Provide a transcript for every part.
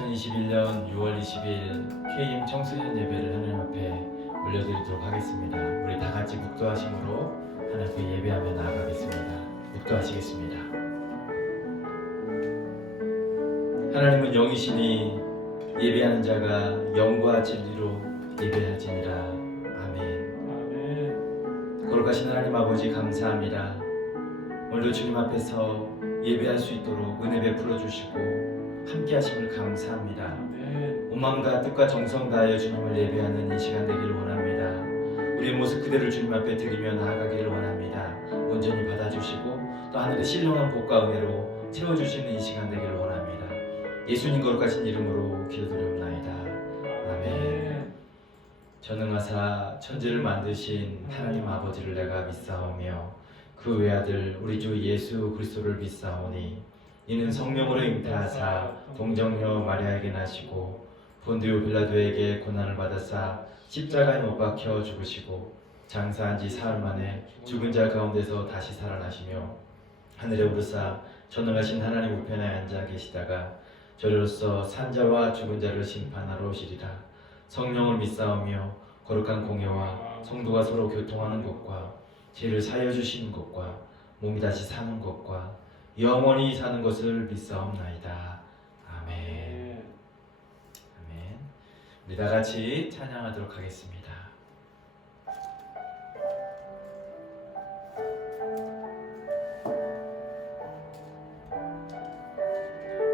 2021년 6월 20일 K임 청소년 예배를 하나님 앞에 올려드리도록 하겠습니다. 우리 다 같이 묵도하심으로 하나님 앞에 예배하며 나아가겠습니다. 묵도하시겠습니다. 하나님은 영이시니 예배하는 자가 영과 진리로 예배할지니라. 아멘. 거룩하신 하나님 아버지 감사합니다. 오늘도 주님 앞에서 예배할 수 있도록 은혜 베풀어 주시고 함께 하심을 감사합니다. 온 마음과 뜻과 정성 다하여 주님을 예배하는 이 시간 되기를 원합니다. 우리의 모습 그대로 주님 앞에 드리며 나아가기를 원합니다. 온전히 받아주시고 또 하늘의 신령한 복과 은혜로 채워주시는 이 시간 되기를 원합니다. 예수님 거룩하신 이름으로 기도드리옵나이다. 아멘. 전능하사 천지를 만드신 하나님 아버지를 내가 믿사오며 그 외아들 우리 주 예수 그리스도를 믿사오니 이는 성령으로 잉태하사 동정녀 마리아에게 나시고 본디오 빌라도에게 고난을 받으사 십자가에 못 박혀 죽으시고 장사한 지 사흘 만에 죽은 자 가운데서 다시 살아나시며 하늘에 오르사 전능하신 하나님 우편에 앉아 계시다가 저리로서 산자와 죽은 자를 심판하러 오시리라. 성령을 믿사오며 거룩한 공예와 성도가 서로 교통하는 것과 죄를 사하여 주시는 것과 몸이 다시 사는 것과 영원히 사는 것을 믿사옵나이다. 아멘. 아멘. 우리 다 같이 찬양하도록 하겠습니다.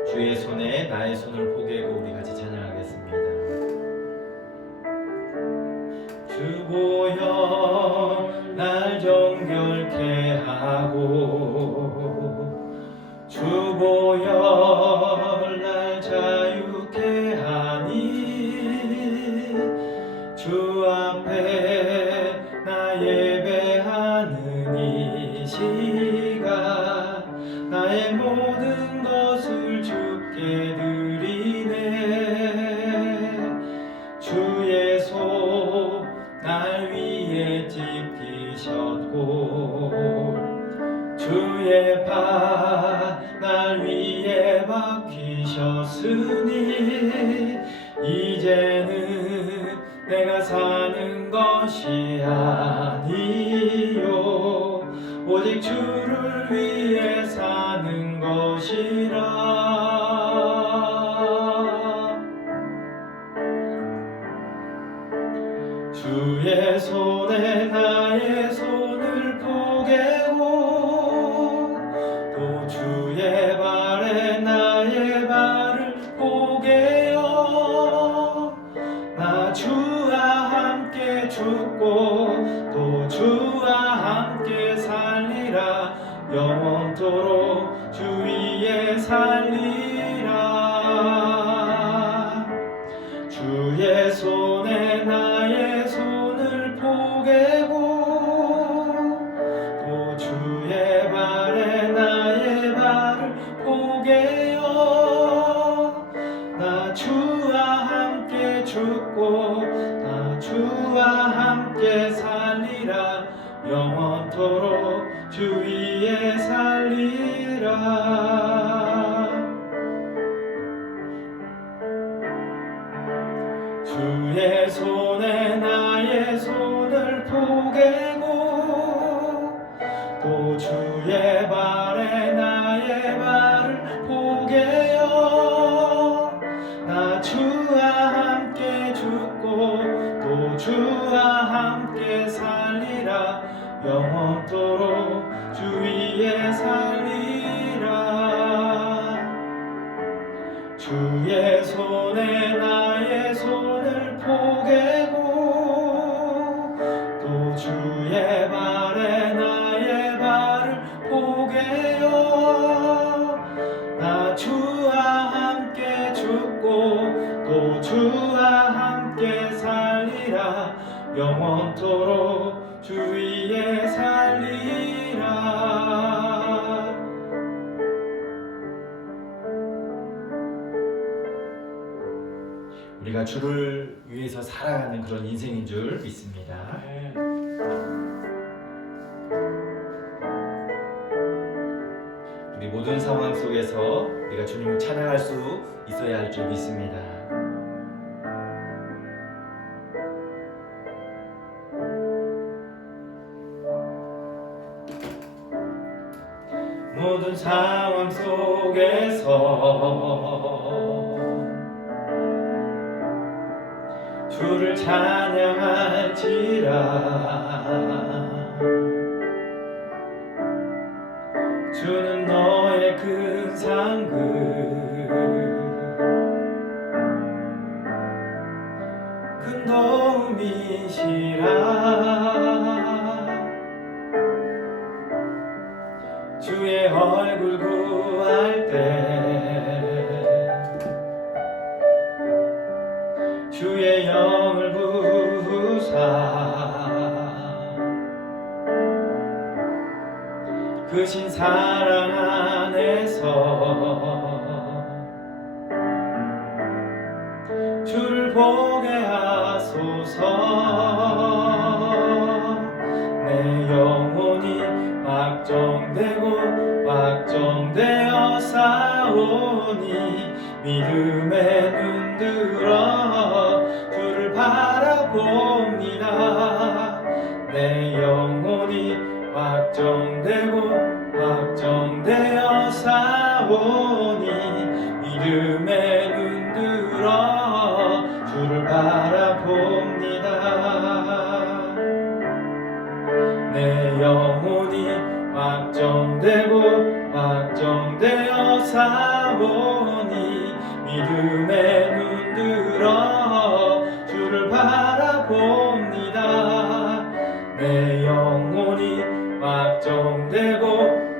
주의 손에 나의 손을 포개고 우리 같이 찬양하겠습니다. 주 보여 날 정결케 하고 주 보혈 날 자유케 하니 주 앞에 나 예배하는 이 시간 나의 모든 것을 주께 드리네. 주의 손 날 위에 지키셨고 주의 발 날 위에 박히셨으니 이제는 내가 사는 것이 아니요 오직 주를 위해 사는 것이라. 주의 손에 나의 손을 포개고 또 주의 발에 나의 발을 포개어 나 주와 함께 죽고 또 주와 함께 살리라. 영원토록 주 위에 살리라. 주의 손에 나의 손을 포개고 또 주의 발에 나의 발을 포개어 나 주와 함께 죽고 나 주와 함께 살리라. 영원토록 주 위에 살리라. 주의 손에 나의 손을 포개고 또 주의 발에 나의 발을 포개어 나 주와 함께 죽고 또 주와 함께 살리라. 영원토록 주 위에 살리라. 주의 손에 나의 손을 포개고 또 주의 발에 나의 발을 포개어 나 주와 함께 죽고 또 주와 함께 살리라. 영원토록 주 위에 살리라. 우리가 주를 위해서 살아가는 그런 인생인 줄 믿습니다. 우리 모든 상황 속에서 우리가 주님을 찬양할 수 있어야 할 줄 믿습니다. 모든 상황 속에서 주를 찬양할지라. 주는 너의 큰 상급, 큰 도움이시라. 주의 얼굴 구할 때 주의 영을 부으사 크신 사랑 안에서 주를 보게 하소서. 내 영혼이 확정되어 싸우니 믿음에 눈들어 주를 바라봅니다. 내 영혼이 확정되어 싸우니 믿음에 눈들어 주를 바라봅니다. 내 영혼이 확정되어 싸우니 믿음에 눈들어 주를 바라봅니다. 내 영혼이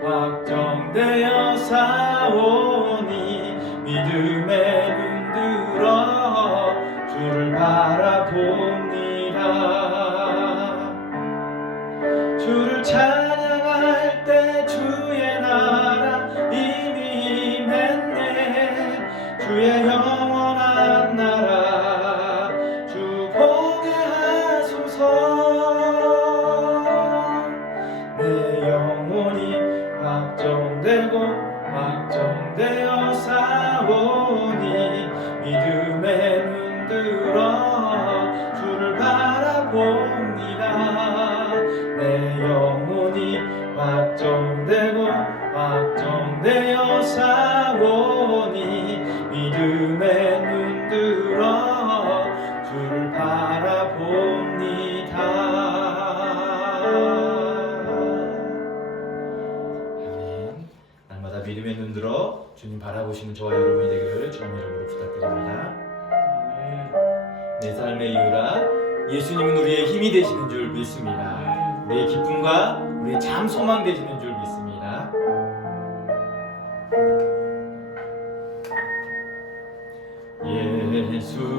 확정되어 싸우니 믿음에 눈들어 주를 바라봅니다. 주를 찬양할 때 주의 나라 이미 임했네. 주의 영원한 나라 주 보게 하소서. 내 영혼이 확정되어 싸우니 믿음에 눈들어 주를 바라봅니다. 내 영혼이 확정되어 싸우니 믿음에 눈들어 주를 바라봅니다. 아멘. 날마다 믿음에 눈들어 주님 바라보시는 저와 여러분이 되기를 주님 이름으로 부탁드립니다. 내 삶의 이유라 예수님은 우리의 힘이 되시는 줄 믿습니다. 우리의 기쁨과 우리의 참 소망 되시는 줄 믿습니다.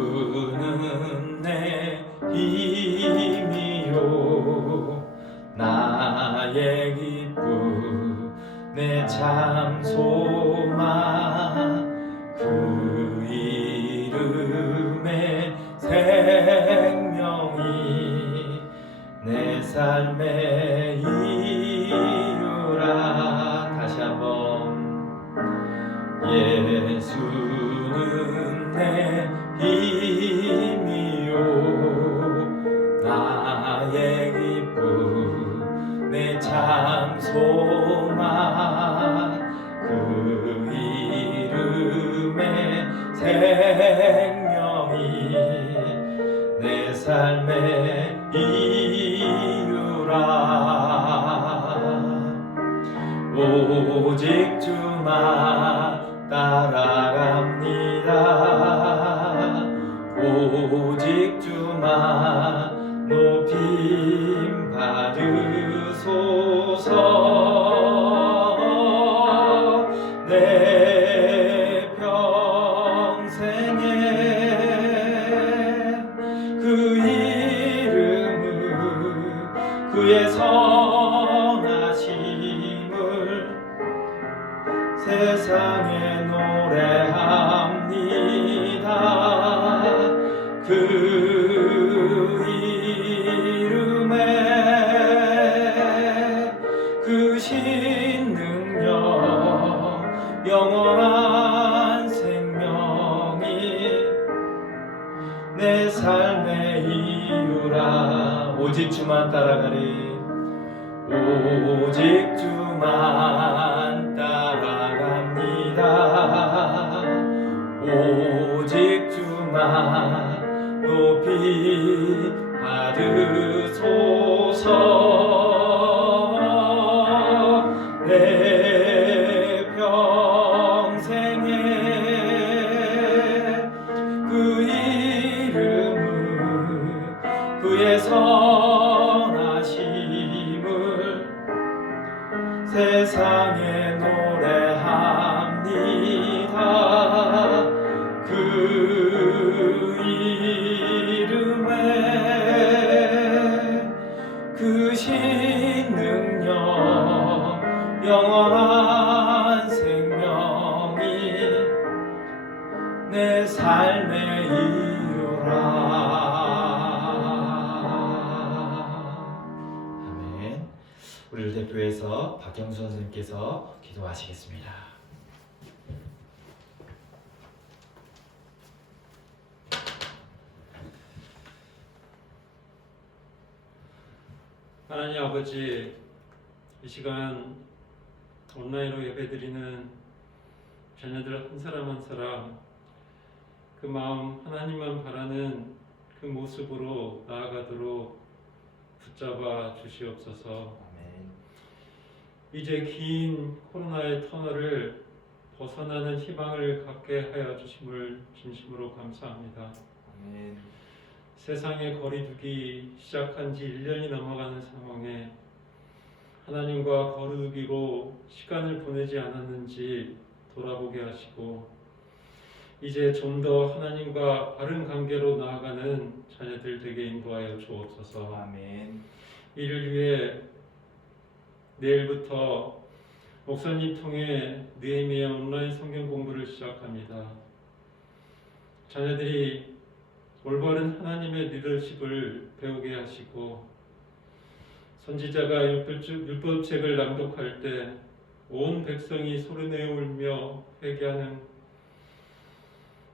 예수는 내 힘이요 나의 기쁨 내 참 소망 그 이름의 생명이 내 삶의 이유라. 다시 한번 예수는 내 힘이요 나의 기쁨 내 참 소망 그 이름의 생명이 내 삶의 이유라. 오직 주만 따라갑니다. 오직 주만 높임 받으소서. 내 평생에 그 이름을 그의 선하심을 세상에 노래합니다. 그 이름에 그 신능력 영원한 생명이 내 삶의 이유라. 오직 주만 따라가리. 오직 주만 따라갑니다. 오직 주만 높이 받으소서. 내 평생에 그 이름을 그의 선하심을 세상에 노래합니다. 그 이름에 그 신능력 영원한 생명이 내 삶의 이유라. 아멘. 우리를 대표해서 박경수 선생님께서 기도하시겠습니다. 하나님 아버지, 이 시간 온라인으로 예배드리는 자녀들 한 사람 한 사람 그 마음 하나님만 바라는 그 모습으로 나아가도록 붙잡아 주시옵소서. 아멘. 이제 긴 코로나의 터널을 벗어나는 희망을 갖게 하여 주심을 진심으로 감사합니다. 아멘. 세상의 거리두기 시작한 지 1년이 넘어가는 상황에 하나님과 거리두기로 시간을 보내지 않았는지 돌아보게 하시고 이제 좀 더 하나님과 바른 관계로 나아가는 자녀들 되게 인도하여 주옵소서. 아멘. 이를 위해 내일부터 목사님 통해 느헤미야 온라인 성경 공부를 시작합니다. 자녀들이 올바른 하나님의 리더십을 배우게 하시고 선지자가 율법책을 낭독할 때 온 백성이 소리내어 울며 회개하는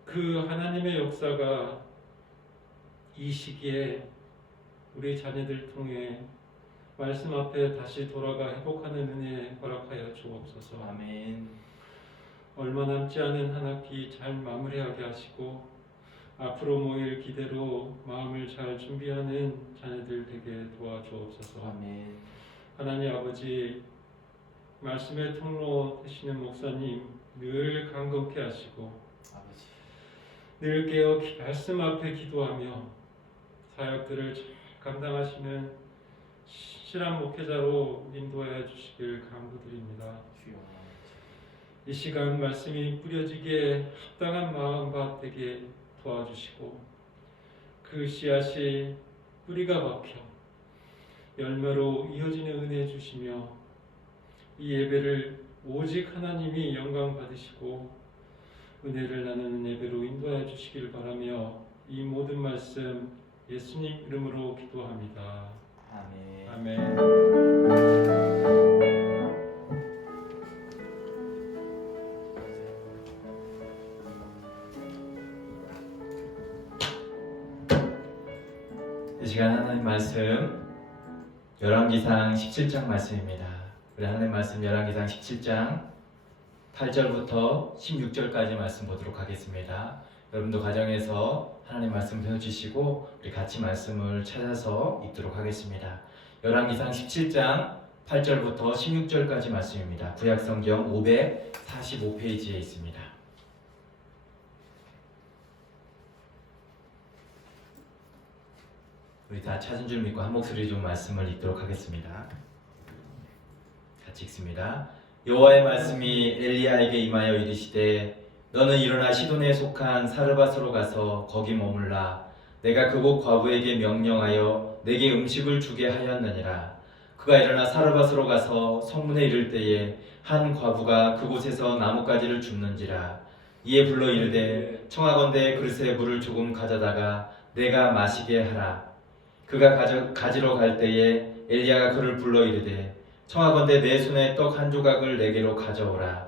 그 하나님의 역사가 이 시기에 우리 자녀들 통해 말씀 앞에 다시 돌아가 회복하는 은혜 허락하여 주옵소서. 아멘. 얼마 남지 않은 한 학기 잘 마무리하게 하시고 앞으로 모일 기대로 마음을 잘 준비하는 자녀들 되게 도와주옵소서. 아멘. 하나님 아버지, 말씀의 통로 되시는 목사님 늘 강건케 하시고 아버지. 늘 깨어 말씀 앞에 기도하며 사역들을 잘 감당하시는 실한 목회자로 인도하여 주시길 간구드립니다. 주여. 이 시간 말씀이 뿌려지기에 합당한 마음밭 되게 도와주시고 그 씨앗이 뿌리가 박혀 열매로 이어지는 은혜 주시며 이 예배를 오직 하나님이 영광 받으시고 은혜를 나누는 예배로 인도하여 주시길 바라며 이 모든 말씀 예수님 이름으로 기도합니다. 아멘. 아멘. 이 시간 하나님 말씀 열왕기상 17장 말씀입니다. 우리 하나님 말씀 열왕기상 17장 8절부터 16절까지 말씀 보도록 하겠습니다. 여러분도 가정에서 하나님 말씀 배워주시고 우리 같이 말씀을 찾아서 읽도록 하겠습니다. 열왕기상 17장 8절부터 16절까지 말씀입니다. 구약성경 545페이지에 있습니다. 우리 다 찾은 줄 믿고 한 목소리 좀 말씀을 읽도록 하겠습니다. 같이 읽습니다. 여호와의 말씀이 엘리야에게 임하여 이르시되 너는 일어나 시돈에 속한 사르밧으로 가서 거기 머물라. 내가 그곳 과부에게 명령하여 내게 음식을 주게 하였느니라. 그가 일어나 사르밧으로 가서 성문에 이를 때에 한 과부가 그곳에서 나뭇가지를 줍는지라. 이에 불러 이르되 청하건대 그릇에 물을 조금 가져다가 내가 마시게 하라. 그가 가지러 갈 때에 엘리야가 그를 불러 이르되 청하건대 내 손에 떡 한 조각을 내게로 가져오라.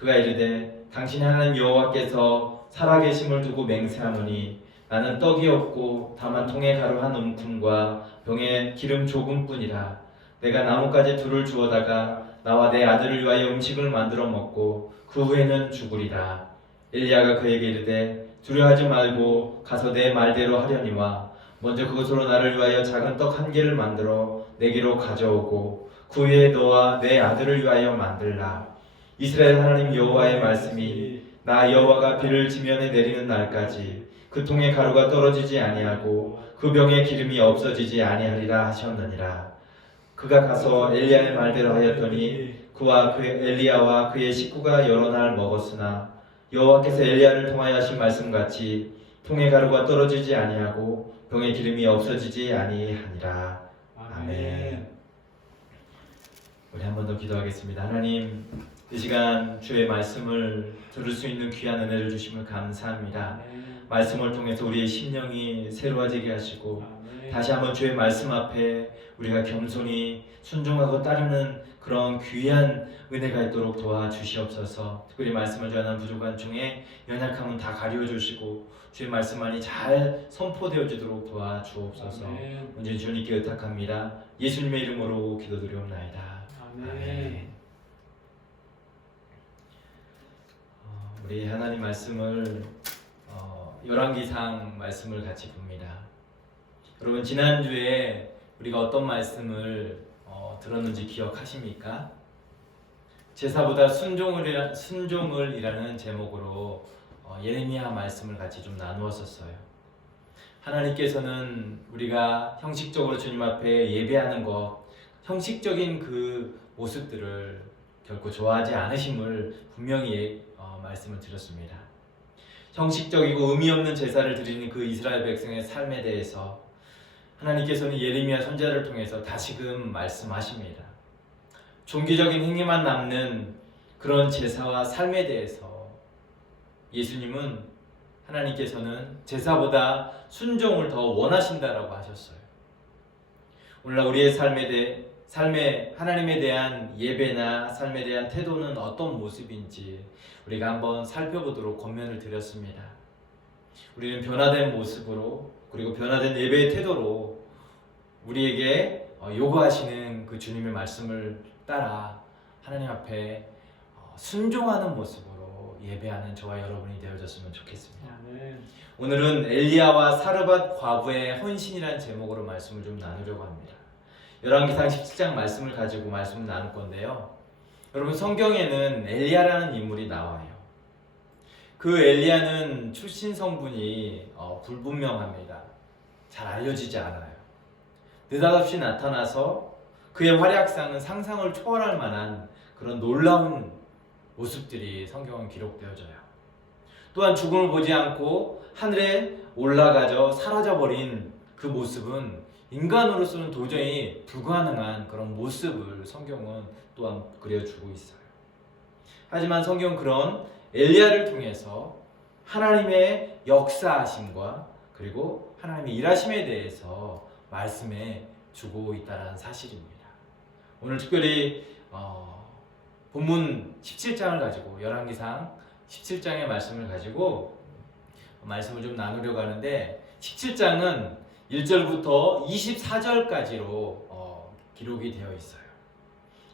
그가 이르되 당신 하나님 여호와께서 살아계심을 두고 맹세하노니 나는 떡이 없고 다만 통에 가루 한 움큼과 병에 기름 조금뿐이라. 내가 나뭇가지 둘을 주워다가 나와 내 아들을 위하여 음식을 만들어 먹고 그 후에는 죽으리라. 엘리야가 그에게 이르되 두려워하지 말고 가서 내 말대로 하려니와 먼저 그것으로 나를 위하여 작은 떡 한 개를 만들어 내게로 가져오고 그 후에 너와 내 아들을 위하여 만들라. 이스라엘 하나님 여호와의 말씀이 나 여호와가 비를 지면에 내리는 날까지 그 통에 가루가 떨어지지 아니하고 그 병에 기름이 없어지지 아니하리라 하셨느니라. 그가 가서 엘리야의 말대로 하였더니 그와 그 엘리야와 그의 식구가 여러 날 먹었으나 여호와께서 엘리야를 통하여 하신 말씀같이 통에 가루가 떨어지지 아니하고 병에 기름이 없어지지 아니하니라. 아멘. 우리 한 번 더 기도하겠습니다. 하나님, 이 시간 주의 말씀을 들을 수 있는 귀한 은혜를 주심을 감사합니다. 말씀을 통해서 우리의 심령이 새로워지게 하시고 다시 한번 주의 말씀 앞에 우리가 겸손히 순종하고 따르는 그런 귀한 은혜가 있도록 도와주시옵소서. 특별히 말씀을 전하는 부족한 중에 연약함은 다 가려주시고 주의 말씀만이 잘 선포되어지도록 도와주옵소서. 언제 주님께 의탁합니다. 예수님의 이름으로 기도드리옵나이다. 아멘. 우리 하나님 말씀을 열왕기상 말씀을 같이 봅니다. 여러분, 지난주에 우리가 어떤 말씀을 들었는지 기억하십니까? 제사보다 순종을이라는 제목으로 예레미야 말씀을 같이 좀 나누었었어요. 하나님께서는 우리가 형식적으로 주님 앞에 예배하는 것, 형식적인 그 모습들을 결코 좋아하지 않으심을 분명히 말씀을 드렸습니다. 형식적이고 의미 없는 제사를 드리는 그 이스라엘 백성의 삶에 대해서 하나님께서는 예레미야 선지자를 통해서 다시금 말씀하십니다. 종교적인 행위만 남는 그런 제사와 삶에 대해서 예수님은 하나님께서는 제사보다 순종을 더 원하신다라고 하셨어요. 오늘날 우리의 삶에 하나님에 대한 예배나 삶에 대한 태도는 어떤 모습인지 우리가 한번 살펴보도록 권면을 드렸습니다. 우리는 변화된 모습으로 그리고 변화된 예배의 태도로 우리에게 요구하시는 그 주님의 말씀을 따라 하나님 앞에 순종하는 모습으로 예배하는 저와 여러분이 되어졌으면 좋겠습니다. 오늘은 엘리야와 사르밧 과부의 헌신이라는 제목으로 말씀을 좀 나누려고 합니다. 열왕기상 17장 말씀을 가지고 말씀을 나눌 건데요. 여러분, 성경에는 엘리야라는 인물이 나와요. 그 엘리야는 출신 성분이 불분명합니다. 잘 알려지지 않아요. 느닷없이 나타나서 그의 활약상은 상상을 초월할 만한 그런 놀라운 모습들이 성경은 기록되어져요. 또한 죽음을 보지 않고 하늘에 올라가져 사라져버린 그 모습은 인간으로서는 도저히 불가능한 그런 모습을 성경은 또한 그려주고 있어요. 하지만 성경은 그런 엘리야를 통해서 하나님의 역사하심과 그리고 하나님의 일하심에 대해서 말씀해 주고 있다는 사실입니다. 오늘 특별히 본문 17장을 가지고 열왕기상 17장의 말씀을 가지고 말씀을 좀 나누려고 하는데 17장은 1절부터 24절까지로 기록이 되어 있어요.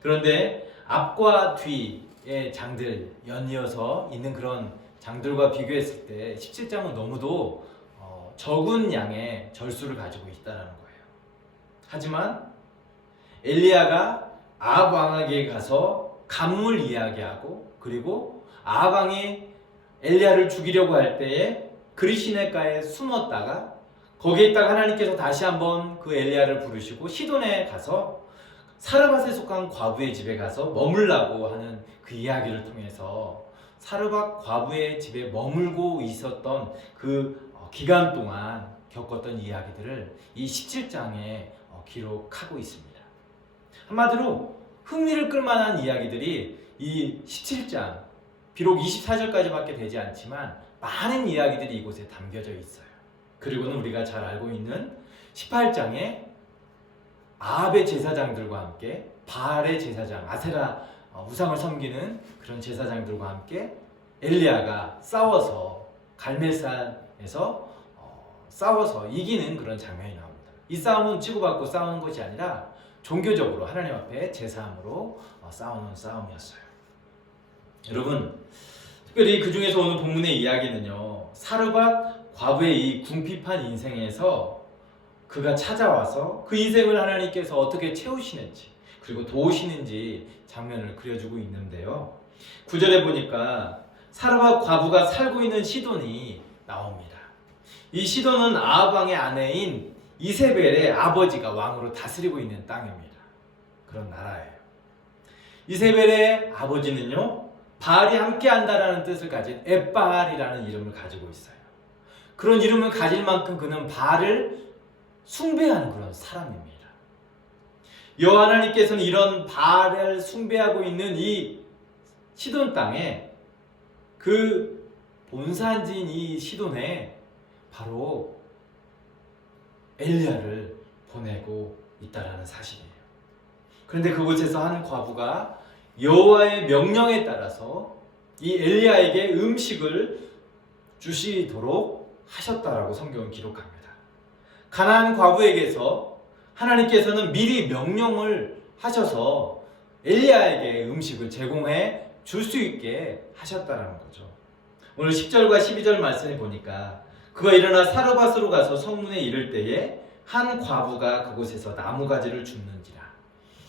그런데 앞과 뒤의 장들 연이어서 있는 그런 장들과 비교했을 때 17장은 너무도 적은 양의 절수를 가지고 있다는 거예요. 하지만 엘리야가 아합 왕에게 가서 간물 이야기하고 그리고 아합 왕이 엘리야를 죽이려고 할 때에 그리시네가에 숨었다가 거기에 있다가 하나님께서 다시 한번 그 엘리야를 부르시고 시돈에 가서 사르밧에 속한 과부의 집에 가서 머물라고 하는 그 이야기를 통해서 사르밧 과부의 집에 머물고 있었던 그 기간 동안 겪었던 이야기들을 이 17장에 기록하고 있습니다. 한마디로 흥미를 끌만한 이야기들이 이 17장, 비록 24절까지밖에 되지 않지만 많은 이야기들이 이곳에 담겨져 있어요. 그리고는 우리가 잘 알고 있는 18장에 아합의 제사장들과 함께 바알의 제사장 아세라 우상을 섬기는 그런 제사장들과 함께 엘리야가 싸워서 갈멜산에서 싸워서 이기는 그런 장면이 나옵니다. 이 싸움은 치고받고 싸우는 것이 아니라 종교적으로 하나님 앞에 제사함으로 싸우는 싸움이었어요. 여러분, 특별히 그 중에서 오늘 본문의 이야기는요, 사르밧 과부의 이 궁핍한 인생에서 그가 찾아와서 그 인생을 하나님께서 어떻게 채우시는지 그리고 도우시는지 장면을 그려주고 있는데요. 9절에 보니까 사르밧 과부가 살고 있는 시돈이 나옵니다. 이 시돈은 아합 왕의 아내인 이세벨의 아버지가 왕으로 다스리고 있는 땅입니다. 그런 나라예요. 이세벨의 아버지는요, 바알이 함께한다라는 뜻을 가진 엣바알이라는 이름을 가지고 있어요. 그런 이름을 가질 만큼 그는 바알을 숭배하는 그런 사람입니다. 여호와 하나님께서는 이런 바알을 숭배하고 있는 이 시돈 땅에 그 본산지인 이 시돈에 바로 엘리야를 보내고 있다라는 사실이에요. 그런데 그곳에서 한 과부가 여호와의 명령에 따라서 이 엘리야에게 음식을 주시도록 하셨다라고 성경은 기록합니다. 가나안 과부에게서 하나님께서는 미리 명령을 하셔서 엘리야에게 음식을 제공해 줄 수 있게 하셨다라는 거죠. 오늘 10절과 12절 말씀에 보니까 그가 일어나 사르밧으로 가서 성문에 이를 때에 한 과부가 그곳에서 나무가지를 줍는지라.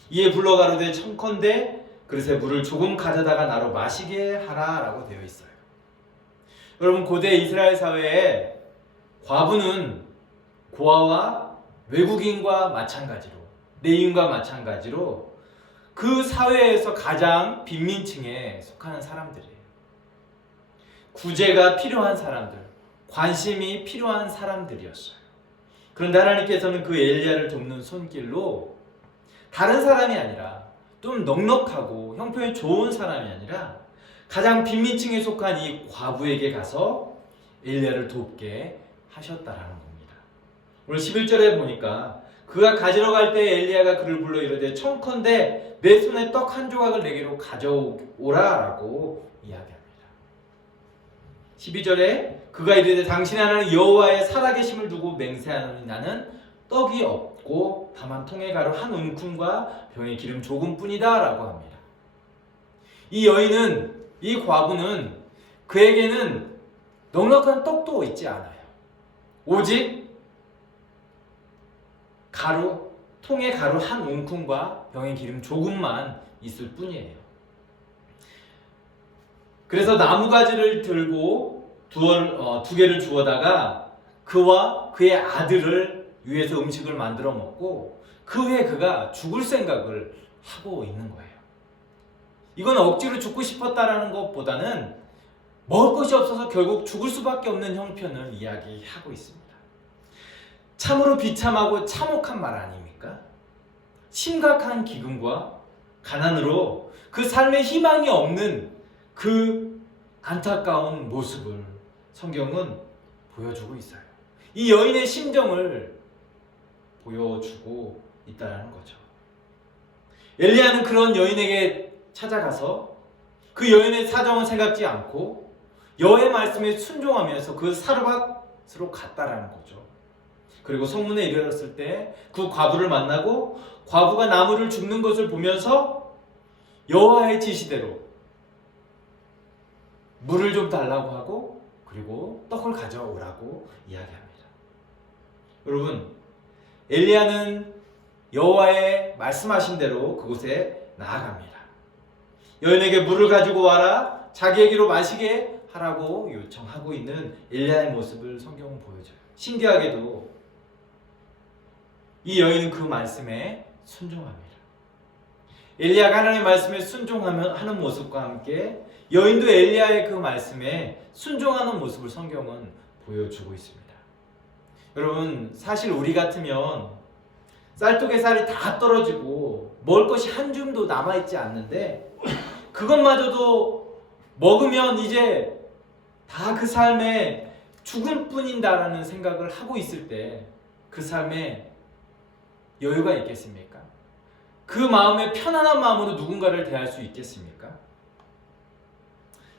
이에 불러 가로되 청컨대 그릇에 물을 조금 가져다가 나로 마시게 하라라고 되어 있어요. 여러분, 고대 이스라엘 사회에 과부는 고아와 외국인과 마찬가지로, 레인과 마찬가지로 그 사회에서 가장 빈민층에 속하는 사람들이에요. 구제가 필요한 사람들, 관심이 필요한 사람들이었어요. 그런데 하나님께서는 그 엘리야를 돕는 손길로 다른 사람이 아니라 좀 넉넉하고 형편이 좋은 사람이 아니라 가장 빈민층에 속한 이 과부에게 가서 엘리야를 돕게 하셨다라는 겁니다. 오늘 11절에 보니까 그가 가지러 갈 때 엘리야가 그를 불러 이르되 청컨대 내 손에 떡 한 조각을 내게로 가져오라라고 이야기합니다. 12절에 그가 이르되 당신의 하나님 여호와의 살아계심을 두고 맹세하노니 나는 떡이 없고 다만 통에 가루 한 움큼과 병에 기름 조금뿐이다 라고 합니다. 이 여인은, 이 과부는 그에게는 넉넉한 떡도 있지 않아요. 오직 가루, 통에 가루 한 움큼과 병에 기름 조금만 있을 뿐이에요. 그래서 나무가지를 들고 두 개를 주워다가 그와 그의 아들을 위해서 음식을 만들어 먹고 그 후에 그가 죽을 생각을 하고 있는 거예요. 이건 억지로 죽고 싶었다라는 것보다는 먹을 것이 없어서 결국 죽을 수밖에 없는 형편을 이야기하고 있습니다. 참으로 비참하고 참혹한 말 아닙니까? 심각한 기근과 가난으로 그 삶에 희망이 없는 그 안타까운 모습을 성경은 보여주고 있어요. 이 여인의 심정을 보여주고 있다는 거죠. 엘리야는 그런 여인에게 찾아가서 그 여인의 사정을 생각지 않고 여호와의 말씀에 순종하면서 그 사르밧으로 갔다라는 거죠. 그리고 성문에 이르렀을 때 그 과부를 만나고 과부가 나무를 줍는 것을 보면서 여호와의 지시대로 물을 좀 달라고 하고 그리고 떡을 가져오라고 이야기합니다. 여러분, 엘리야는 여호와의 말씀하신 대로 그곳에 나아갑니다. 여인에게 물을 가지고 와라, 자기에게로 마시게 하라고 요청하고 있는 엘리야의 모습을 성경은 보여줘요. 신기하게도 이 여인은 그 말씀에 순종합니다. 엘리야가 하나님의 말씀에 순종하는 모습과 함께 여인도 엘리야의 그 말씀에 순종하는 모습을 성경은 보여주고 있습니다. 여러분, 사실 우리 같으면 쌀독에 쌀이 다 떨어지고 먹을 것이 한 줌도 남아있지 않는데 그것마저도 먹으면 이제 다 그 삶에 죽을 뿐인다라는 생각을 하고 있을 때 그 삶에 여유가 있겠습니까? 그 마음에 편안한 마음으로 누군가를 대할 수 있겠습니까?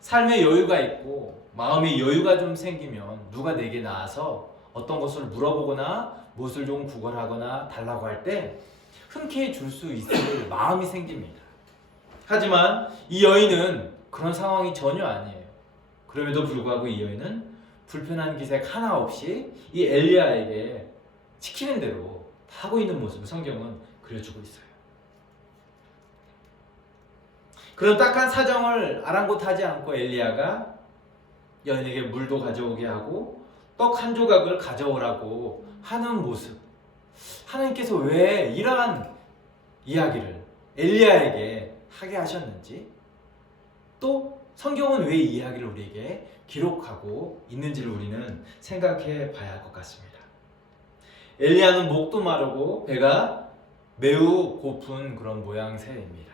삶에 여유가 있고 마음에 여유가 좀 생기면 누가 내게 나와서 어떤 것을 물어보거나 무엇을 좀 구걸하거나 달라고 할 때 흔쾌히 줄 수 있을 마음이 생깁니다. 하지만 이 여인은 그런 상황이 전혀 아니에요. 그럼에도 불구하고 이 여인은 불편한 기색 하나 없이 이 엘리야에게 시키는 대로 하고 있는 모습을 성경은 그려주고 있어요. 그런 딱한 사정을 아랑곳하지 않고 엘리야가 여인에게 물도 가져오게 하고 떡 한 조각을 가져오라고 하는 모습, 하나님께서 왜 이러한 이야기를 엘리야에게 하게 하셨는지, 또 성경은 왜 이 이야기를 우리에게 기록하고 있는지를 우리는 생각해 봐야 할 것 같습니다. 엘리야는 목도 마르고 배가 매우 고픈 그런 모양새입니다.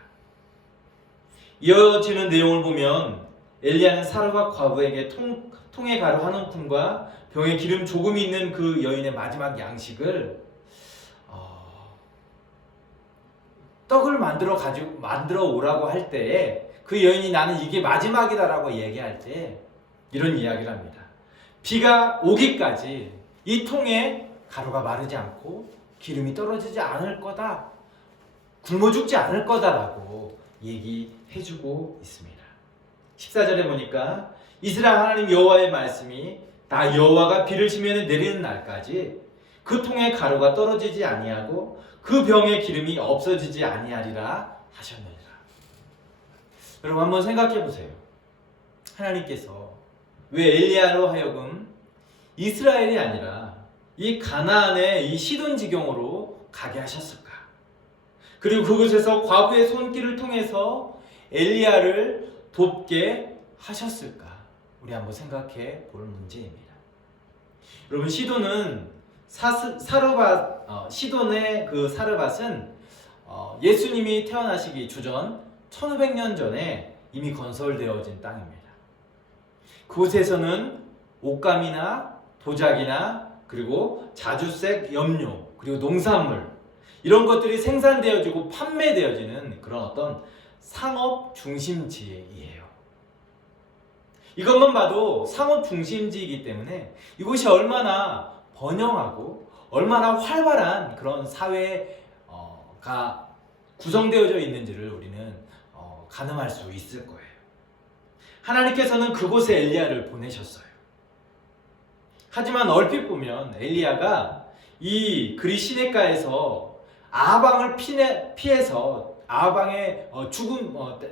이어지는 내용을 보면 엘리야는 사르밧 과부에게 통에 가루 한 움큼과 병에 기름 조금 있는 그 여인의 마지막 양식을 떡을 만들어 오라고 할 때에 그 여인이 나는 이게 마지막이다라고 얘기할 때 이런 이야기를 합니다. 비가 오기까지 이 통에 가루가 마르지 않고 기름이 떨어지지 않을 거다, 굶어 죽지 않을 거다라고 얘기해주고 있습니다. 14절에 보니까 이스라엘 하나님 여호와의 말씀이 나 여호와가 비를 지면에 내리는 날까지 그 통에 가루가 떨어지지 아니하고 그 병에 기름이 없어지지 아니하리라 하셨느니라. 여러분 한번 생각해 보세요. 하나님께서 왜 엘리야로 하여금 이스라엘이 아니라 이 가나안의 이 시돈 지경으로 가게 하셨을까? 그리고 그곳에서 과부의 손길을 통해서 엘리야를 돕게 하셨을까? 우리 한번 생각해 볼 문제입니다. 여러분 시돈은 시돈의 그 사르밧은 예수님이 태어나시기 주전 1500년 전에 이미 건설되어진 땅입니다. 그곳에서는 옷감이나 도자기나 그리고 자주색 염료 그리고 농산물 이런 것들이 생산되어지고 판매되어지는 그런 어떤 상업 중심지이에요. 이것만 봐도 상업 중심지이기 때문에 이곳이 얼마나 번영하고 얼마나 활발한 그런 사회가 구성되어져 있는지를 우리는 가늠할 수 있을 거예요. 하나님께서는 그곳에 엘리야를 보내셨어요. 하지만 얼핏 보면 엘리야가 이 그리 시냇가에서 아방을 피해서 아방의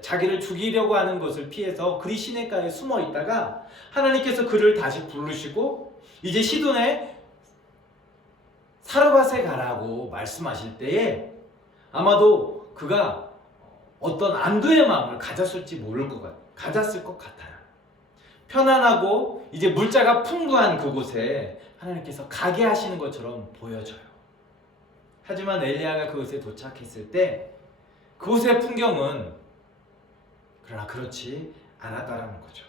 자기를 죽이려고 하는 것을 피해서 그리 시냇가에 숨어 있다가 하나님께서 그를 다시 부르시고 이제 시돈의 사르밧에 가라고 말씀하실 때에 아마도 그가 어떤 안도의 마음을 가졌을 것 같아요. 편안하고 이제 물자가 풍부한 그곳에 하나님께서 가게 하시는 것처럼 보여져요. 하지만 엘리야가 그곳에 도착했을 때 그곳의 풍경은 그러나 그렇지 않았다라는 거죠.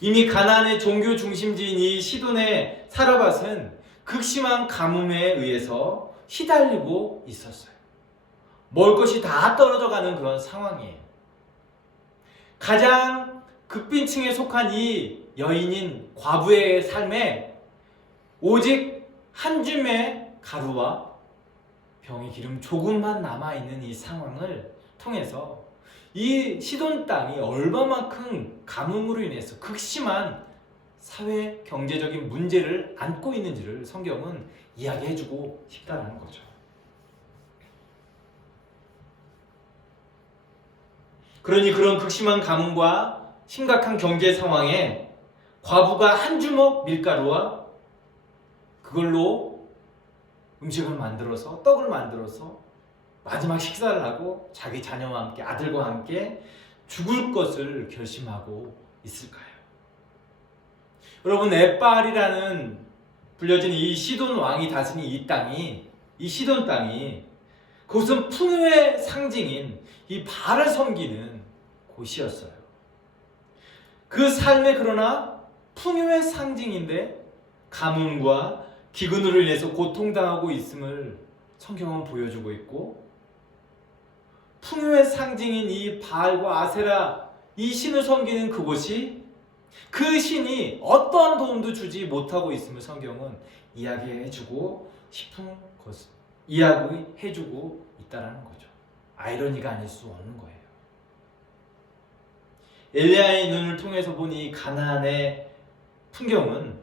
이미 가나안의 종교 중심지인 이 시돈의 사르밧은 극심한 가뭄에 의해서 시달리고 있었어요. 먹을 것이 다 떨어져가는 그런 상황이에요. 가장 극빈층에 속한 이 여인인 과부의 삶에 오직 한 줌의 가루와 병의 기름 조금만 남아있는 이 상황을 통해서 이 시돈 땅이 얼마만큼 가뭄으로 인해서 극심한 사회 경제적인 문제를 안고 있는지를 성경은 이야기해주고 싶다는 거죠. 그러니 그런 극심한 가뭄과 심각한 경제 상황에 과부가 한 주먹 밀가루와 그걸로 음식을 만들어서 떡을 만들어서 마지막 식사를 하고 자기 자녀와 함께 아들과 함께 죽을 것을 결심하고 있을까요? 여러분 엣바알이라는 불려진 이 시돈 왕이 다스린 이 시돈 땅이 그것은 풍요의 상징인 이 바알을 섬기는 곳이었어요. 그 삶에 그러나 풍요의 상징인데 가뭄과 기근으로 인해서 고통당하고 있음을 성경은 보여주고 있고 풍요의 상징인 이 바알과 아세라 이 신을 섬기는 그곳이 그 신이 어떠한 도움도 주지 못하고 있음을 성경은 이야기해주고 싶은 것을 이야기해주고 있다라는 거죠. 아이러니가 아닐 수 없는 거예요. 엘리야의 눈을 통해서 본 이 가나안의 풍경은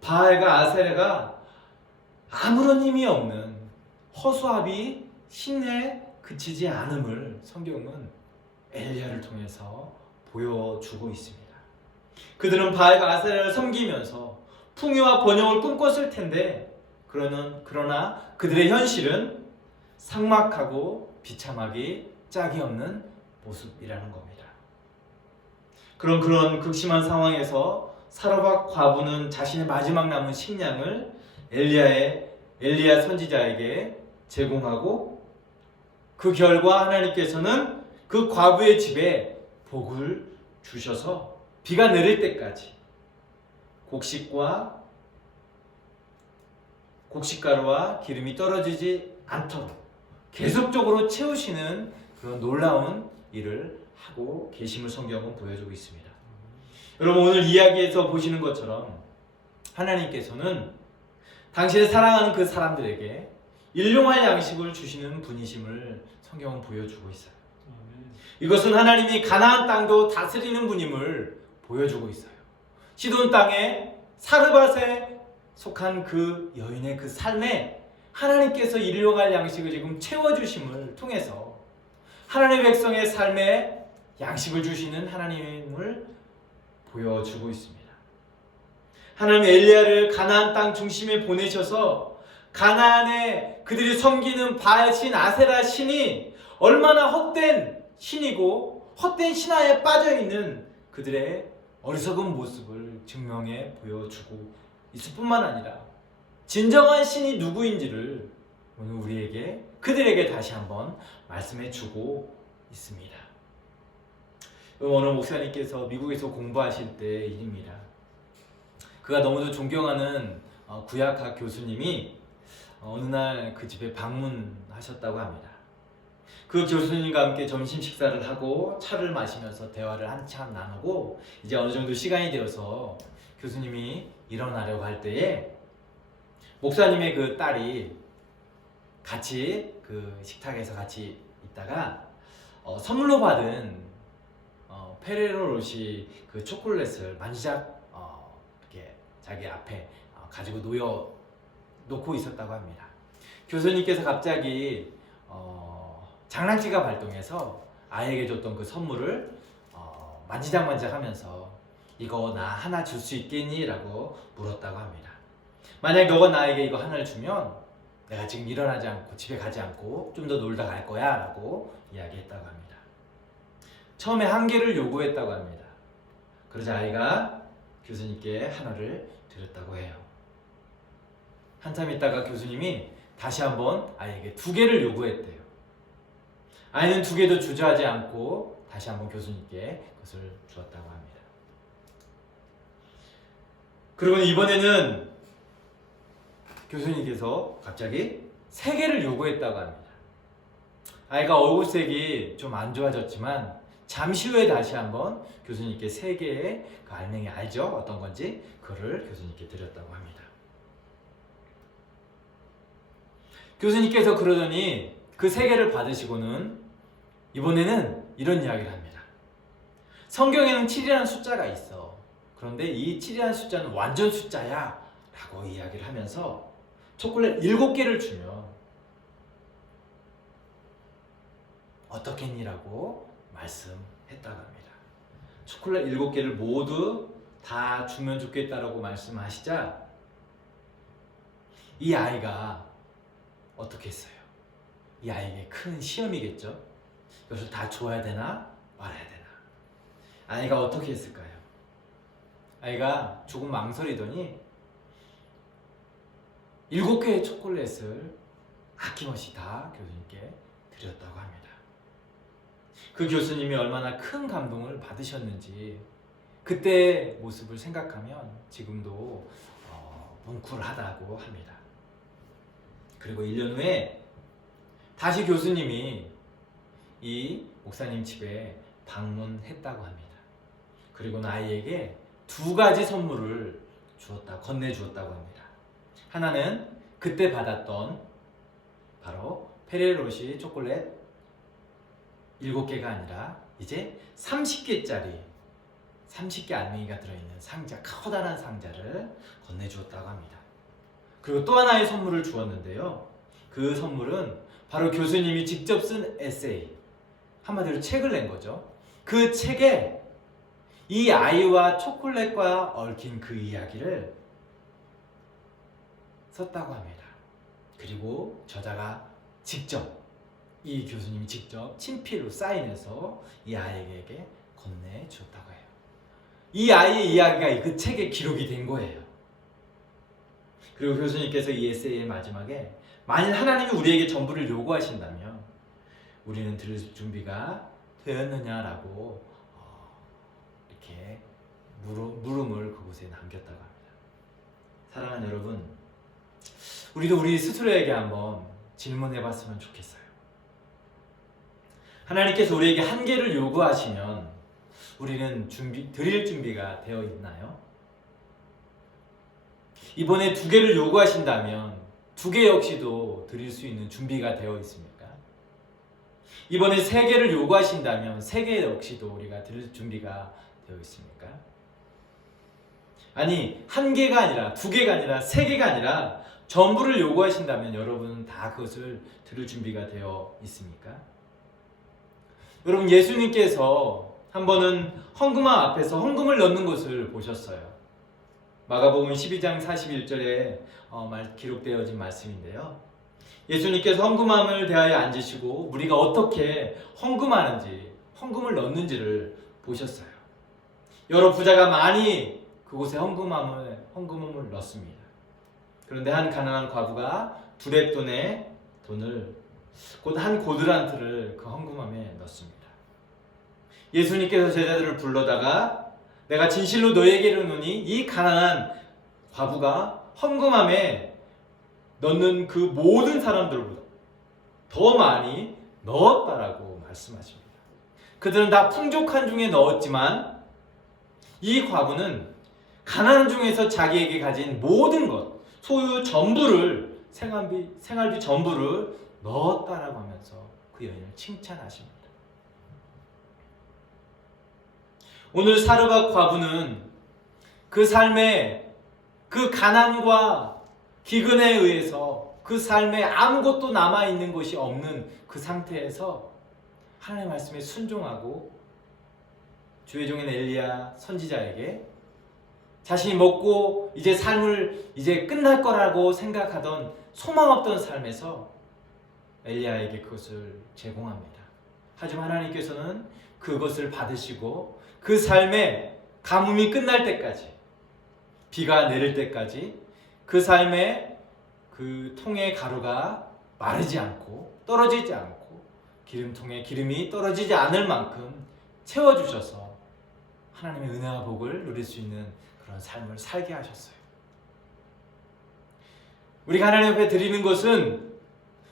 바알과 아세라가 아무런 힘이 없는 허수아비 신에 그치지 않음을 성경은 엘리야를 통해서 보여주고 있습니다. 그들은 바알과 아세라를 섬기면서 풍요와 번영을 꿈꿨을 텐데 그러나 그들의 현실은 삭막하고 비참하기 짝이 없는 모습이라는 겁니다. 그런 극심한 상황에서 사르밧 과부는 자신의 마지막 남은 식량을 엘리야 선지자에게 제공하고 그 결과 하나님께서는 그 과부의 집에 복을 주셔서 비가 내릴 때까지 곡식가루와 기름이 떨어지지 않도록 계속적으로 채우시는 그런 놀라운 일을 하고 계심을 성경은 보여주고 있습니다. 여러분, 오늘 이야기에서 보시는 것처럼 하나님께서는 당신의 사랑하는 그 사람들에게 일용할 양식을 주시는 분이심을 성경은 보여주고 있어요. 이것은 하나님이 가나안 땅도 다스리는 분임을 보여주고 있어요. 시돈 땅에 사르밧에 속한 그 여인의 그 삶에 하나님께서 일용할 양식을 지금 채워주심을 통해서 하나님의 백성의 삶에 양식을 주시는 하나님을 보여주고 있습니다. 하나님 엘리야를 가나안 땅 중심에 보내셔서 가나안에 그들이 섬기는 바알 신, 아세라 신이 얼마나 헛된 신이고 헛된 신화에 빠져있는 그들의 어리석은 모습을 증명해 보여주고 있을 뿐만 아니라 진정한 신이 누구인지를 오늘 그들에게 다시 한번 말씀해 주고 있습니다. 오늘 목사님께서 미국에서 공부하실 때 일입니다. 그가 너무도 존경하는 구약학 교수님이 어느 날 그 집에 방문하셨다고 합니다. 그 교수님과 함께 점심 식사를 하고 차를 마시면서 대화를 한참 나누고 이제 어느 정도 시간이 되어서 교수님이 일어나려고 할 때에 목사님의 그 딸이 같이 그 식탁에서 같이 있다가 선물로 받은 페레로 로시 그 초콜릿을 만지작 이렇게 자기 앞에 가지고 놓고 있었다고 합니다. 교수님께서 갑자기 장난기가 발동해서 아이에게 줬던 그 선물을 만지작 하면서 이거 나 하나 줄 수 있겠니? 라고 물었다고 합니다. 만약 너가 나에게 이거 하나를 주면 내가 지금 일어나지 않고 집에 가지 않고 좀 더 놀다 갈 거야 라고 이야기했다고 합니다. 처음에 한 개를 요구했다고 합니다. 그러자 아이가 교수님께 하나를 드렸다고 해요. 한참 있다가 교수님이 다시 한번 아이에게 2개를 요구했대요. 아이는 2개도 주저하지 않고 다시 한번 교수님께 그것을 주었다고 합니다. 그리고 이번에는 교수님께서 갑자기 3개를 요구했다고 합니다. 아이가 얼굴색이 좀 안 좋아졌지만 잠시 후에 다시 한번 교수님께 3개의 그 알맹이 알죠? 어떤 건지 그거를 교수님께 드렸다고 합니다. 교수님께서 그러더니 그 3개를 받으시고는 이번에는 이런 이야기를 합니다. 성경에는 7이라는 숫자가 있어. 그런데 이 7이라는 숫자는 완전 숫자야 라고 이야기를 하면서 초콜릿 7개를 주면 어떻겠니라고 말씀했다고 합니다. 초콜릿 7개를 모두 다 주면 좋겠다라고 말씀하시자 이 아이가 어떻게 했어요? 이 아이에게 큰 시험이겠죠? 이것을 다 줘야 되나 말아야 되나? 아이가 어떻게 했을까요? 아이가 조금 망설이더니 7개의 초콜릿을 아낌없이 다 교수님께 드렸다고 합니다. 그 교수님이 얼마나 큰 감동을 받으셨는지 그때의 모습을 생각하면 지금도 뭉클하다고 합니다. 그리고 1년 후에 다시 교수님이 이 목사님 집에 방문했다고 합니다. 그리고 아이에게 2가지 선물을 건네주었다고 합니다. 하나는 그때 받았던 바로 페레로시 초콜릿 7개가 아니라 이제 30개짜리 30개 알맹이가 들어있는 상자, 커다란 상자를 건네주었다고 합니다. 그리고 또 하나의 선물을 주었는데요. 그 선물은 바로 교수님이 직접 쓴 에세이, 한마디로 책을 낸 거죠. 그 책에 이 아이와 초콜릿과 얽힌 그 이야기를 썼다고 합니다. 그리고 저자가 이 교수님이 직접 친필로 사인해서 이 아이에게 건네주었다고 해요. 이 아이의 이야기가 그 책에 기록이 된 거예요. 그리고 교수님께서 이 에세이의 마지막에 만일 하나님이 우리에게 전부를 요구하신다면 우리는 들을 준비가 되었느냐라고 이렇게 물음을 그곳에 남겼다고 합니다. 사랑하는 여러분, 우리도 우리 스스로에게 한번 질문해봤으면 좋겠어요. 하나님께서 우리에게 한계를 요구하시면 우리는 드릴 준비가 되어 있나요? 이번에 2개를 요구하신다면 2개 역시도 드릴 수 있는 준비가 되어 있습니까? 이번에 3개를 요구하신다면 3개 역시도 우리가 드릴 준비가 되어 있습니까? 아니, 1개가 아니라 2개가 아니라 3개가 아니라 전부를 요구하신다면 여러분은 다 그것을 들을 준비가 되어 있습니까? 여러분, 예수님께서 한 번은 헌금함 앞에서 헌금을 넣는 것을 보셨어요. 마가복음 12장 41절에 기록되어진 말씀인데요. 예수님께서 헌금함을 대하여 앉으시고 우리가 어떻게 헌금을 넣는지를 보셨어요. 여러 부자가 많이 그곳에 헌금함을 넣습니다. 그런데 한 가난한 과부가 2렙돈의 돈을 곧 한 고드란트를 그 헌금함에 넣습니다. 예수님께서 제자들을 불러다가 내가 진실로 너희에게 이르노니 이 가난한 과부가 헌금함에 넣는 그 모든 사람들보다 더 많이 넣었다라고 말씀하십니다. 그들은 다 풍족한 중에 넣었지만 이 과부는 가난한 중에서 자기에게 가진 모든 것, 소유 전부를, 생활비 전부를 넣었다라고 하면서 그 여인을 칭찬하십니다. 오늘 사르밧 과부는 그 삶에 그 가난과 기근에 의해서 그 삶에 아무것도 남아있는 것이 없는 그 상태에서 하나님의 말씀에 순종하고 주의 종인 엘리야 선지자에게 자신이 먹고 이제 삶을 이제 끝날 거라고 생각하던 소망 없던 삶에서 엘리야에게 그것을 제공합니다. 하지만 하나님께서는 그것을 받으시고 그 삶의 가뭄이 끝날 때까지, 비가 내릴 때까지 그 삶의 그 통의 가루가 마르지 않고 떨어지지 않고 기름통에 기름이 떨어지지 않을 만큼 채워주셔서 하나님의 은혜와 복을 누릴 수 있는 그런 삶을 살게 하셨어요. 우리가 하나님 앞에 드리는 것은,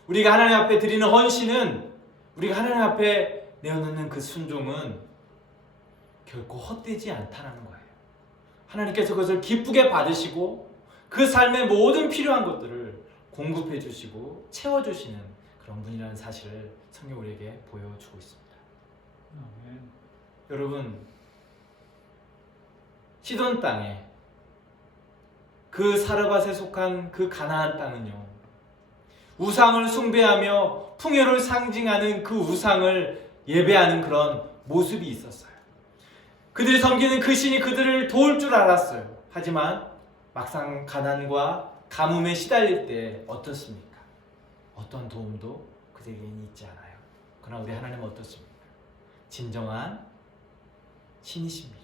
우리가 하나님 앞에 드리는 헌신은, 우리가 하나님 앞에 내어놓는 그 순종은 결코 헛되지 않다는 거예요. 하나님께서 그것을 기쁘게 받으시고 그 삶의 모든 필요한 것들을 공급해 주시고 채워주시는 그런 분이라는 사실을 성경 우리에게 보여주고 있습니다. 아멘. 여러분, 시돈 땅에 그 사르밧에 속한 그 가나안 땅은요, 우상을 숭배하며 풍요를 상징하는 그 우상을 예배하는 그런 모습이 있었어요. 그들이 섬기는 그 신이 그들을 도울 줄 알았어요. 하지만 막상 가난과 가뭄에 시달릴 때 어떻습니까? 어떤 도움도 그들에게는 있지 않아요. 그러나 우리 하나님은 어떻습니까? 진정한 신이십니다.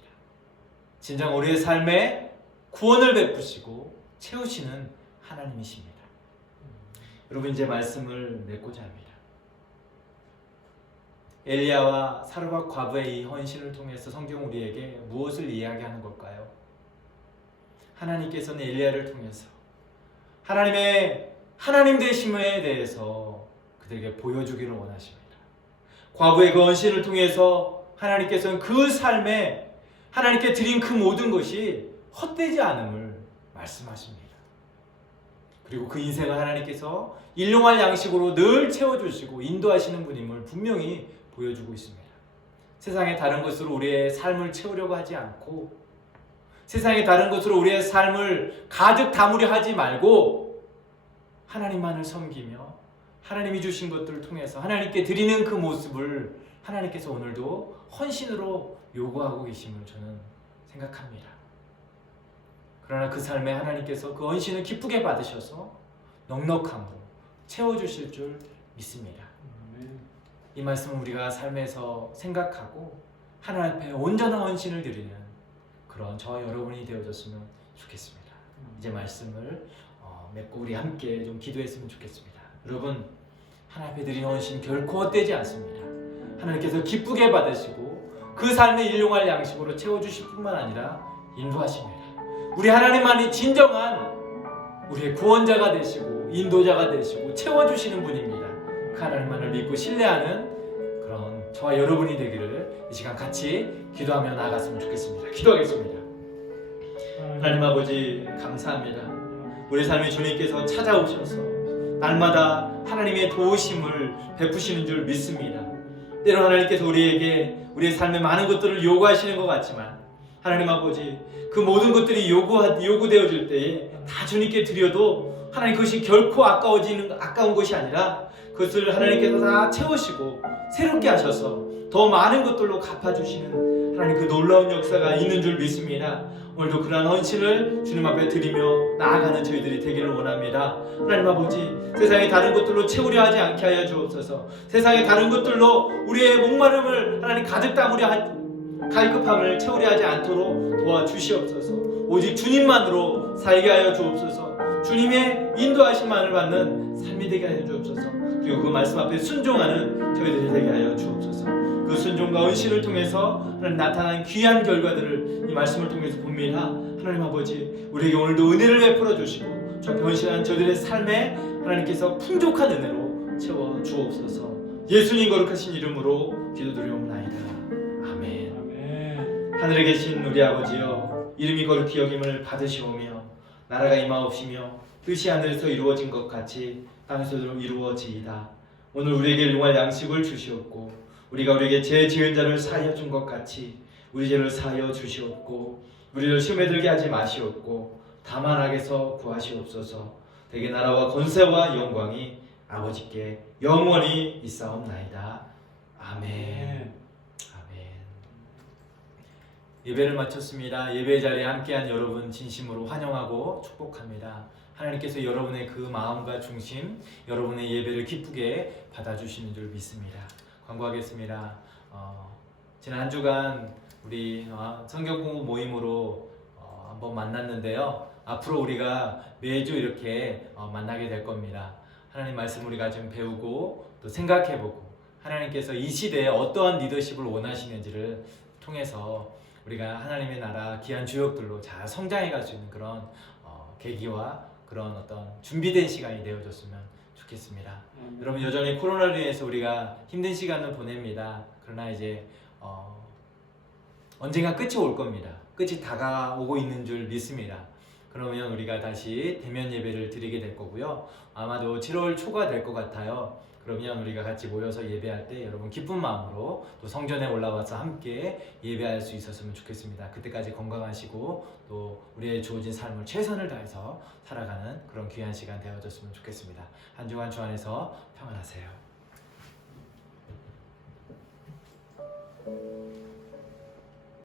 진정 우리의 삶에 구원을 베푸시고 채우시는 하나님이십니다. 여러분, 이제 말씀을 맺고자 합니다. 엘리야와 사르밧 과부의 이 헌신을 통해서 성경 우리에게 무엇을 이야기하는 걸까요? 하나님께서는 엘리야를 통해서 하나님의 하나님 되심에 대해서 그들에게 보여주기를 원하십니다. 과부의 그 헌신을 통해서 하나님께서는 그 삶에 하나님께 드린 그 모든 것이 헛되지 않음을 말씀하십니다. 그리고 그 인생을 하나님께서 일용할 양식으로 늘 채워주시고 인도하시는 분임을 분명히 보여주고 있습니다. 세상의 다른 것으로 우리의 삶을 채우려고 하지 않고, 세상의 다른 것으로 우리의 삶을 가득 담으려 하지 말고 하나님만을 섬기며 하나님이 주신 것들을 통해서 하나님께 드리는 그 모습을 하나님께서 오늘도 헌신으로 요구하고 계심을 저는 생각합니다. 그러나 그 삶에 하나님께서 그 헌신을 기쁘게 받으셔서 넉넉함으로 채워주실 줄 믿습니다. 이 말씀은 우리가 삶에서 생각하고 하나님 앞에 온전한 헌신을 드리는 그런 저와 여러분이 되어졌으면 좋겠습니다. 이제 말씀을 맺고 우리 함께 좀 기도했으면 좋겠습니다. 여러분, 하나님 앞에 드리는 헌신 결코 헛되지 않습니다. 하나님께서 기쁘게 받으시고 그 삶에 일용할 양식으로 채워주실 뿐만 아니라 인도하십니다. 우리 하나님만이 진정한 우리의 구원자가 되시고 인도자가 되시고 채워주시는 분입니다. 그 하나님만을 믿고 신뢰하는 그런 저와 여러분이 되기를 이 시간 같이 기도하며 나아갔으면 좋겠습니다. 기도하겠습니다. 하나님 아버지, 감사합니다. 우리 삶의 주님께서 찾아오셔서 날마다 하나님의 도우심을 베푸시는 줄 믿습니다. 때로 하나님께서 우리에게 우리의 삶에 많은 것들을 요구하시는 것 같지만 하나님 아버지, 그 모든 것들이 요구되어질 때에 다 주님께 드려도 하나님 그것이 결코 아까운 것이 아니라 그것을 하나님께서 다 채우시고 새롭게 하셔서 더 많은 것들로 갚아주시는 하나님 그 놀라운 역사가 있는 줄 믿습니다. 오늘도 그러한 헌신을 주님 앞에 드리며 나아가는 저희들이 되기를 원합니다. 하나님 아버지, 세상의 다른 것들로 채우려 하지 않게 하여 주옵소서. 세상의 다른 것들로 우리의 목마름을 하나님 가득 담으려 갈급함을 채우려 하지 않도록 도와주시옵소서. 오직 주님만으로 살게 하여 주옵소서. 주님의 인도하심만을 받는 삶이 되게 하여 주옵소서. 그리고 그 말씀 앞에 순종하는 저희들이 되게 하여 주옵소서. 그 순종과 은신을 통해서 하나님 나타난 귀한 결과들을 이 말씀을 통해서 봅니다. 하나님 아버지, 우리에게 오늘도 은혜를 베풀어 주시고 저 변신한 저들의 삶에 하나님께서 풍족한 은혜로 채워 주옵소서. 예수님 거룩하신 이름으로 기도드리옵나이다. 아멘. 하늘에 계신 우리 아버지여, 이름이 거룩히 여김을 받으시오며 나라가 임하옵시며 뜻이 하늘에서 이루어진 것 같이 땅에서도 이루어지이다. 오늘 우리에게 일용할 양식을 주시옵고 우리가 우리에게 죄 지은 자를 사하여 준 것 같이 우리 죄를 사하여 주시옵고 우리를 시험에 들게 하지 마시옵고 다만 악에서 구하시옵소서. 대개 나라와 권세와 영광이 아버지께 영원히 있사옵나이다. 아멘. 예배를 마쳤습니다. 예배 자리에 함께한 여러분 진심으로 환영하고 축복합니다. 하나님께서 여러분의 그 마음과 중심, 여러분의 예배를 기쁘게 받아주시는 줄 믿습니다. 광고하겠습니다. 지난 한 주간 우리 성경 공부 모임으로 한번 만났는데요. 앞으로 우리가 매주 이렇게 만나게 될 겁니다. 하나님 말씀 우리가 좀 배우고 또 생각해보고 하나님께서 이 시대에 어떠한 리더십을 원하시는지를 통해서 우리가 하나님의 나라 귀한 주역들로 잘 성장해 갈 수 있는 그런 계기와 그런 어떤 준비된 시간이 되어줬으면 좋겠습니다. 여러분, 여전히 코로나로 인해서 우리가 힘든 시간을 보냅니다. 그러나 이제 언젠가 끝이 올 겁니다. 끝이 다가오고 있는 줄 믿습니다. 그러면 우리가 다시 대면 예배를 드리게 될 거고요. 아마도 7월 초가 될 것 같아요. 그러면 우리가 같이 모여서 예배할 때 여러분 기쁜 마음으로 또 성전에 올라와서 함께 예배할 수 있었으면 좋겠습니다. 그때까지 건강하시고 또 우리의 주어진 삶을 최선을 다해서 살아가는 그런 귀한 시간 되어졌으면 좋겠습니다. 한 주간 주 안에서 평안하세요.